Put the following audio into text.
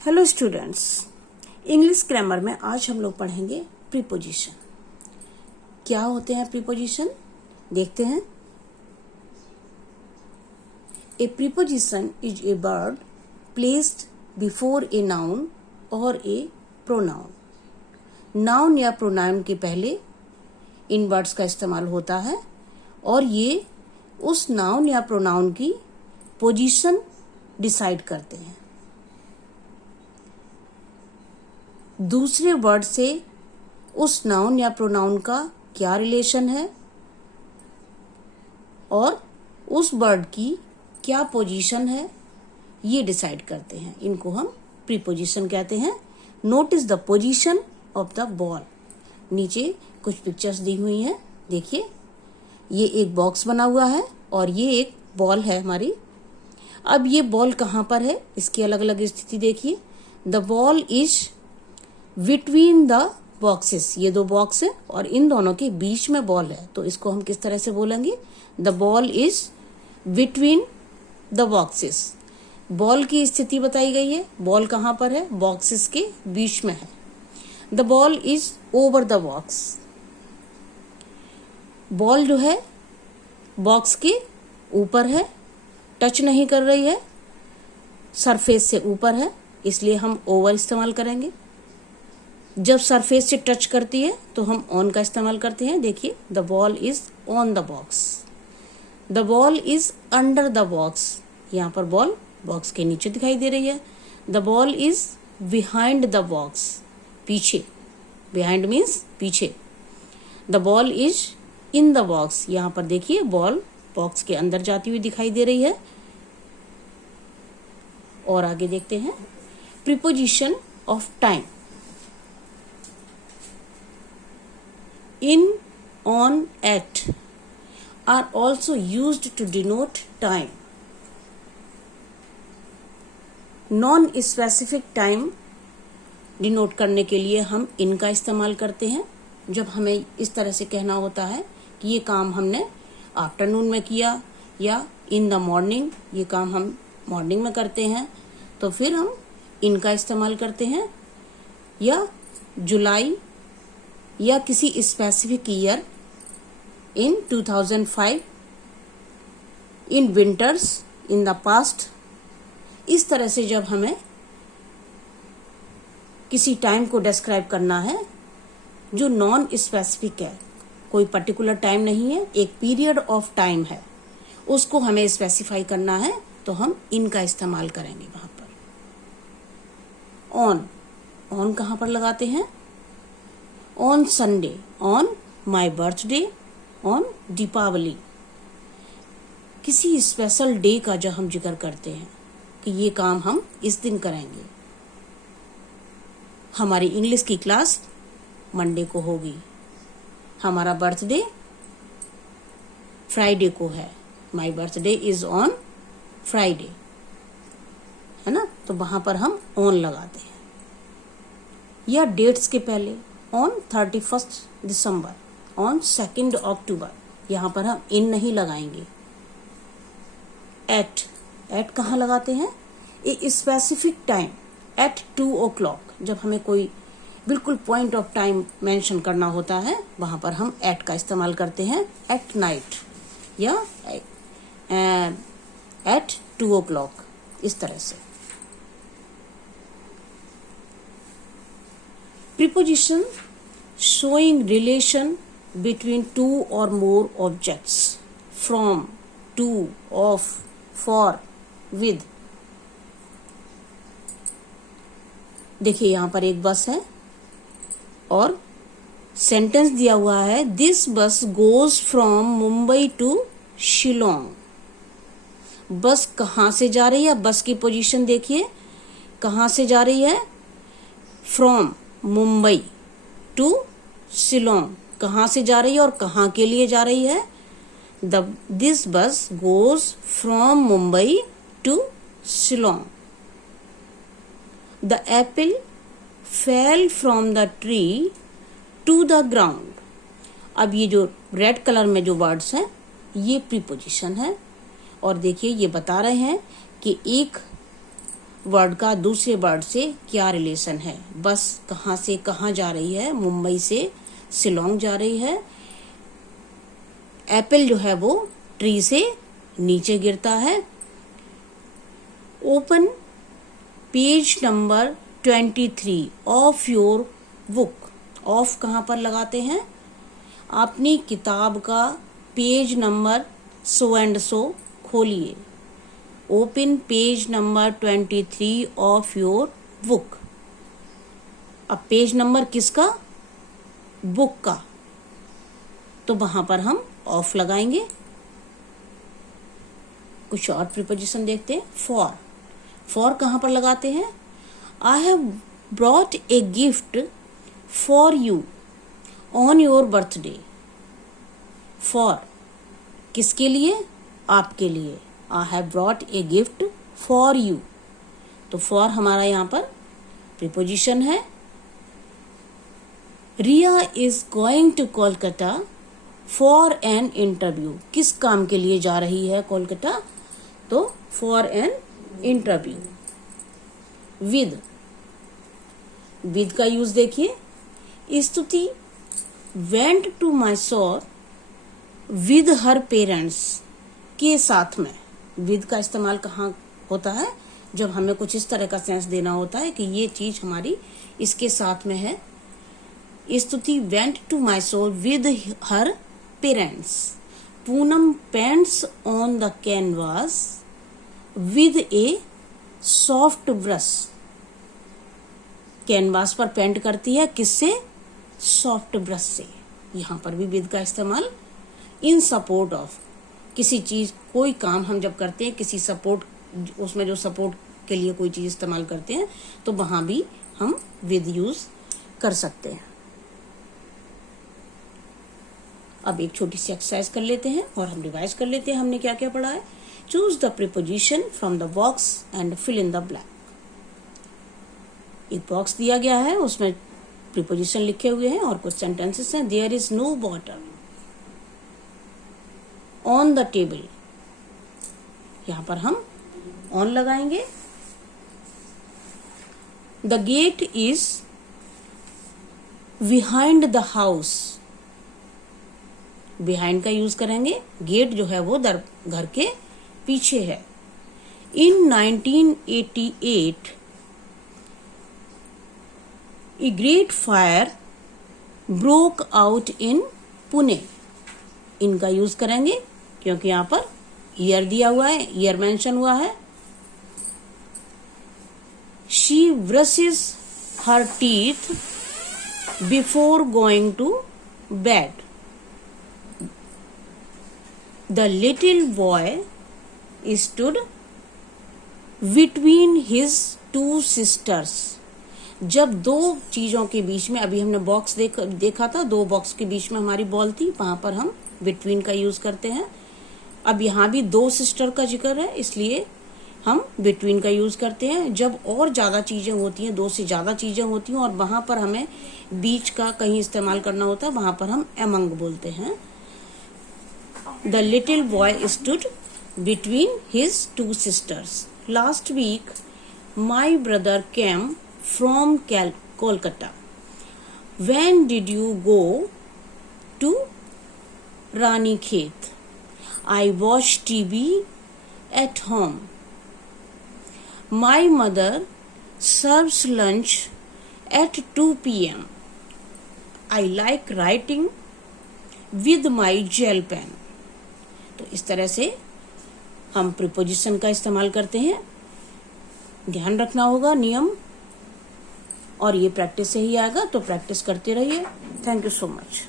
Hello students, English grammar में आज हम लोग पढ़ेंगे प्रीपोजिशन। क्या होते हैं प्रीपोजिशन, देखते हैं। ए preposition is a word placed before a noun और ए प्रोनाउन। नाउन या प्रोनाउन के पहले इन वर्ड्स का इस्तेमाल होता है और ये उस नाउन या प्रोनाउन की पोजीशन डिसाइड करते हैं। दूसरे वर्ड से उस नाउन या प्रोनाउन का क्या रिलेशन है और उस वर्ड की क्या पोजीशन है, ये डिसाइड करते हैं। इनको हम प्रीपोजिशन कहते हैं। Notice the position of the ball. नीचे कुछ पिक्चर्स दी हुई हैं, देखिए। ये एक बॉक्स बना हुआ है और ये एक बॉल है हमारी। अब ये बॉल कहाँ पर है, इसकी अलग अलग स्थिति देखिए। The ball is between the boxes. ये दो बॉक्स है और इन दोनों के बीच में बॉल है, तो इसको हम किस तरह से बोलेंगे? The ball is between the boxes. Ball की स्थिति बताई गई है। बॉल कहाँ पर है? बॉक्सेस के बीच में है। The ball is over the box. Ball जो है बॉक्स के ऊपर है, टच नहीं कर रही है, सरफेस से ऊपर है, इसलिए हम ओवर इस्तेमाल करेंगे। जब सरफेस से टच करती है तो हम ऑन का इस्तेमाल करते हैं। देखिए, the ball is on the box. The ball is under the box. यहाँ पर बॉल बॉक्स के नीचे दिखाई दे रही है। The ball is behind the box. पीछे, बिहाइंड मीन्स पीछे। The ball is in the box. यहाँ पर देखिए, बॉल बॉक्स के अंदर जाती हुई दिखाई दे रही है। और आगे देखते हैं preposition of time. In, on, at are also used to denote time. Non-specific time denote करने के लिए हम इन का इस्तेमाल करते हैं। जब हमें इस तरह से कहना होता है कि ये काम हमने आफ्टरनून में किया या इन द मॉर्निंग, ये काम हम मॉर्निंग में करते हैं, तो फिर हम इन का इस्तेमाल करते हैं। या जुलाई या किसी specific year, in 2005, in winters, in the past. इस तरह से जब हमें किसी टाइम को डिस्क्राइब करना है जो नॉन स्पेसिफिक है, कोई पर्टिकुलर टाइम नहीं है, एक पीरियड ऑफ टाइम है, उसको हमें स्पेसिफाई करना है, तो हम इन का इस्तेमाल करेंगे वहां पर। ऑन कहाँ पर लगाते हैं? On Sunday, on my birthday, on Deepavali. किसी स्पेशल डे का जब हम जिक्र करते हैं कि ये काम हम इस दिन करेंगे। हमारी इंग्लिश की क्लास मंडे को होगी, हमारा बर्थडे फ्राइडे को है, my birthday is on Friday, है ना? तो वहां पर हम ऑन लगाते हैं। या डेट्स के पहले, ऑन 31 दिसंबर, ऑन 2 अक्टूबर, यहां पर हम इन नहीं लगाएंगे। एट कहाँ लगाते हैं? A specific time, at 2 o'clock। जब हमें कोई बिल्कुल पॉइंट ऑफ टाइम मेंशन करना होता है, वहां पर हम एट का इस्तेमाल करते हैं। एट नाइट या एट 2 o'clock, इस तरह से। Preposition showing relation between two or more objects, from, to, of, for, with। देखिए, यहां पर एक बस है और सेंटेंस दिया हुआ है, this bus goes from Mumbai to Shillong. Bus कहां से जा रही है? बस की पोजीशन देखिए, कहां से जा रही है? From Mumbai to Shillong. कहाँ से जा रही है और कहाँ के लिए जा रही है? This bus goes from Mumbai to Shillong. The apple fell from the tree to the ground. अब ये जो रेड कलर में जो वर्ड्स हैं, ये प्रीपोजिशन है। और देखिए, ये बता रहे हैं कि एक वर्ड का दूसरे वर्ड से क्या रिलेशन है। बस कहाँ से कहाँ जा रही है, मुंबई से शिलोंग जा रही है। एप्पल जो है वो ट्री से नीचे गिरता है। Open page number 23 of your book. Of कहाँ पर लगाते हैं, अपनी किताब का page number so and so खोलिए। Open page number 23 of your book. अब पेज नंबर किसका, बुक का, तो वहां पर हम ऑफ लगाएंगे। कुछ और प्रीपोजिशन देखते हैं। फॉर, फॉर कहां पर लगाते हैं, I have brought a gift for you on your birthday. For किसके लिए, आपके लिए। I have brought a gift for you, तो फॉर हमारा यहाँ पर प्रीपोजिशन है। Riya is going to Kolkata for an interview. किस काम के लिए जा रही है कोलकाता, तो फॉर एन इंटरव्यू। विद का यूज देखिए। Stuti went to Mysore with her parents, के साथ में। विद का इस्तेमाल कहाँ होता है, जब हमें कुछ इस तरह का सेंस देना होता है कि ये चीज हमारी इसके साथ में है। Stuti went to Mysore with her parents. Poonam paints on the canvas with a soft brush. Canvas पर पेंट करती है किससे, सॉफ्ट ब्रश से। यहां पर भी विद का इस्तेमाल इन सपोर्ट ऑफ, किसी चीज, कोई काम हम जब करते हैं, किसी सपोर्ट, उसमें जो सपोर्ट के लिए कोई चीज इस्तेमाल करते हैं, तो वहां भी हम विद यूज कर सकते हैं। अब एक छोटी सी एक्सरसाइज कर लेते हैं और हम रिवाइज कर लेते हैं हमने क्या क्या पढ़ा है। Choose the preposition from the box and fill in the blank. एक बॉक्स दिया गया है, उसमें प्रीपोजिशन लिखे हुए हैं और कुछ सेंटेंसेस हैं। There is no water on the table. यहां पर हम ऑन लगाएंगे। The gate is behind the house. Behind का यूज करेंगे, गेट जो है वो घर के पीछे है। In 1988 a great fire broke out in Pune. इनका यूज करेंगे क्योंकि यहां पर ईयर दिया हुआ है, ईयर मेंशन हुआ है। She brushes her teeth before going to bed. The little boy stood between his two sisters. जब दो चीजों के बीच में, अभी हमने बॉक्स देखा था, दो बॉक्स के बीच में हमारी बॉल थी, वहां पर हम बिटवीन का यूज करते हैं। अब यहाँ भी दो सिस्टर का जिक्र है, इसलिए हम बिटवीन का यूज करते हैं। जब और ज्यादा चीजें होती हैं, दो से ज्यादा चीजें होती हैं और वहां पर हमें बीच का कहीं इस्तेमाल करना होता है, वहां पर हम अमंग बोलते हैं। The little boy stood between his two sisters. Last week my brother came from Kolkata. When did you go to Ranikhet? I watch TV at home. My mother serves lunch at 2 p.m. I like writing with my gel pen. तो इस तरह से हम preposition का इस्तेमाल करते हैं। ध्यान रखना होगा नियम, और ये प्रैक्टिस से ही आएगा, तो प्रैक्टिस करते रहिए। Thank you so much.